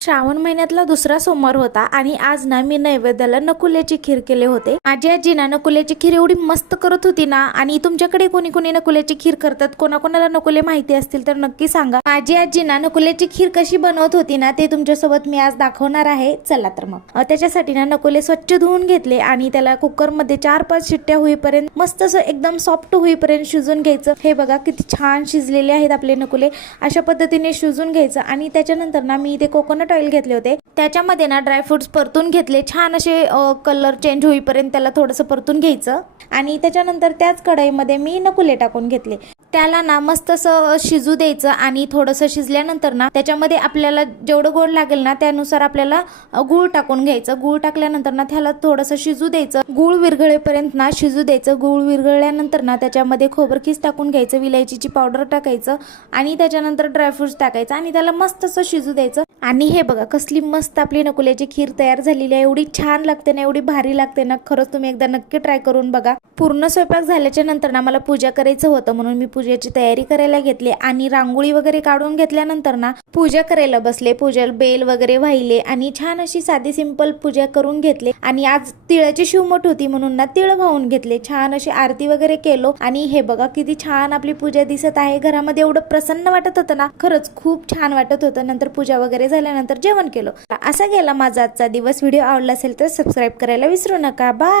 श्रावण महिन्यातला दुसरा सोमवार होता आणि आज ना मी नैवेद्याला नकुल्याची खीर केले होते। माझी आजी ना नकुल्याची खीर एवढी मस्त करत होती ना। आणि तुमच्याकडे कोणी कोणी नकुल्याची खीर करतात, कोणाकोणाला नकुले माहिती असतील तर नक्की सांगा। माझी आजी ना नकुल्याची खीर कशी बनवत होती ना ते तुमच्यासोबत मी आज दाखवणार आहे। चला तर मग त्याच्यासाठी ना नकुले स्वच्छ धुवून घेतले आणि त्याला कुकर मध्ये 4-5 शिट्ट्या होईपर्यंत मस्त असं एकदम सॉफ्ट होईपर्यंत शिजून घ्यायचं। हे बघा किती छान शिजलेले आहेत आपले नकुले। अशा पद्धतीने शिजून घ्यायचं आणि त्याच्यानंतर ना मी इथे कोकोनट ऑइल घेतले होते, त्याच्यामध्ये ना ड्रायफ्रुट्स परतून घेतले, छान असे कलर चेंज होईपर्यंत त्याला थोडंसं परतून घ्यायचं। आणि त्याच्यानंतर त्याच कढईमध्ये मी नकुले टाकून घेतले, त्याला ना मस्त असं शिजू द्यायचं। आणि थोडंसं शिजल्यानंतर ना त्याच्यामध्ये आपल्याला जेवढं गोड लागेल ना त्यानुसार आपल्याला गूळ टाकून घ्यायचं। गूळ टाकल्यानंतर ना त्याला थोडंसं शिजू द्यायचं, गूळ विरघळेपर्यंत ना शिजू द्यायचं। गूळ विरघळल्यानंतर ना त्याच्यामध्ये खोबरकीस टाकून घ्यायचं, विलायचीची पावडर टाकायचं आणि त्याच्यानंतर ड्रायफ्रुट्स टाकायचं आणि त्याला मस्त असं शिजू द्यायचं। आणि हे बघा कसली मस्त आपली नकुल्याची खीर तयार झालेली आहे। एवढी छान लागते ना, एवढी भारी लागते ना, खरंच तुम्ही एकदा नक्की ट्राय करून बघा। पूर्ण स्वयंपाक झाल्याच्या नंतर ना मला पूजा करायचं होतं म्हणून मी पूजेची तयारी करायला घेतली आणि रांगोळी वगैरे काढून घेतल्यानंतर ना पूजा करायला बसले। पूजेला बेल वगैरे वाहिले आणि छान अशी साधी सिंपल पूजा करून घेतली। आणि आज तिळाची शिवमठ होती म्हणून ना तिळ वाहून घेतले, छान अशी आरती वगैरे केलो। आणि हे बघा किती छान आपली पूजा दिसत आहे। घरामध्ये एवढं प्रसन्न वाटत होतं ना, खरंच खूप छान वाटत होतं। नंतर पूजा वगैरे झाल्यानंतर जेवण केलं। असा गेला माझा आजचा दिवस। व्हिडिओ आवडला असेल तर सबस्क्राईब करायला विसरू नका। बाय।